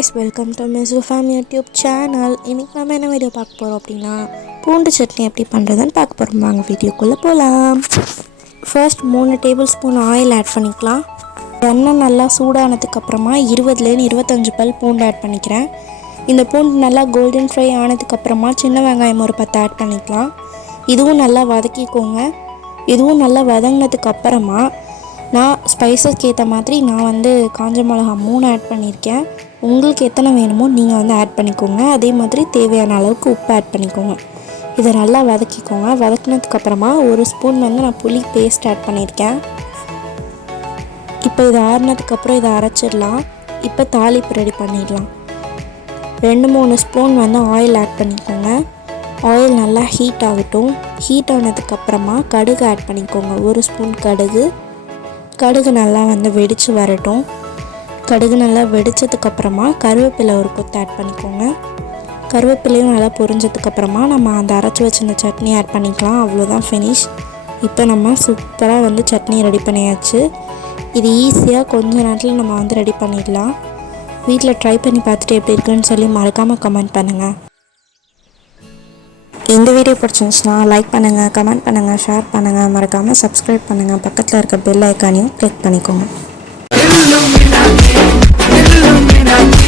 guys, welcome to Miss Fam YouTube channel. இன்னைக்கு நம்ம என்ன வீடியோ பார்க்க போறோம் அப்படினா பூண்டு சட்னி எப்படி பண்றதுன்னு பார்க்க போறோம். வாங்க வீடியோக்குள்ள போலாம். ஃபர்ஸ்ட் 3 டேபிள்ஸ்பூன் ஆயில் ஆட் பண்ணிக்கலாம். எண்ணெய் நல்லா சூடானதுக்கு அப்புறமா 20 ல இருந்து 25 பல் பூண்டு ஆட் பண்ணிக்கிறேன். இந்த பூண்டு நல்லா கோல்டன் ஃப்ரை ஆனதுக்கு அப்புறமா சின்ன வெங்காயம் ஒரு 10 ஆட் பண்ணிக்கலாம். இதுவும் நல்லா வதக்கிக்கோங்க. இதுவும் நல்லா வதங்கினதுக்கு அப்புறமா நான் ஸ்பைசஸ்க்கு ஏற்ற மாதிரி நான் காஞ்ச மிளகா 3 ஆட் பண்ணியிருக்கேன். உங்களுக்கு எத்தனை வேணுமோ நீங்கள் ஆட் பண்ணிக்கோங்க. அதே மாதிரி தேவையான அளவுக்கு உப்பு ஆட் பண்ணிக்கோங்க. இதை நல்லா வதக்கிக்கோங்க. வதக்கினதுக்கப்புறமா 1 ஸ்பூன் நான் புளி பேஸ்ட் ஆட் பண்ணியிருக்கேன். இப்போ இதை ஆறுனதுக்கப்புறம் இதை அரைச்சிடலாம். இப்போ தாளிப்பு ரெடி பண்ணிடலாம். 2-3 ஸ்பூன் ஆயில் ஆட் பண்ணிக்கோங்க. ஆயில் நல்லா ஹீட் ஆகட்டும். ஹீட் ஆனதுக்கப்புறமா கடுகு ஆட் பண்ணிக்கோங்க. 1 ஸ்பூன் கடுகு நல்லா வெடித்து வரட்டும். கடுகு நல்லா வெடித்ததுக்கப்புறமா கருவேப்பிலை ஒரு கொத்து ஆட் பண்ணிக்கோங்க. கருவேப்பிலையும் நல்லா பொரிஞ்சதுக்கப்புறமா நம்ம அந்த அரைச்சி வச்சிருந்த சட்னி ஆட் பண்ணிக்கலாம். அவ்வளோதான் ஃபினிஷ். இப்போ நம்ம சூப்பராக சட்னி ரெடி பண்ணியாச்சு. இது ஈஸியாக கொஞ்ச நேரத்தில் நம்ம ரெடி பண்ணிடலாம். வீட்டில் ட்ரை பண்ணி பார்த்துட்டு எப்படி இருக்குன்னு சொல்லி மறக்காமல் கமெண்ட் பண்ணுங்கள். இந்த வீடியோ பிடிச்சிருந்துச்சுன்னா லைக் பண்ணுங்கள், கமெண்ட் பண்ணுங்கள், ஷேர் பண்ணுங்கள், மறக்காமல் சப்ஸ்கிரைப் பண்ணுங்கள். பக்கத்தில் இருக்க பெல் ஐக்கானையும் கிளிக் பண்ணிக்கோங்க. Illuminati, Illuminati,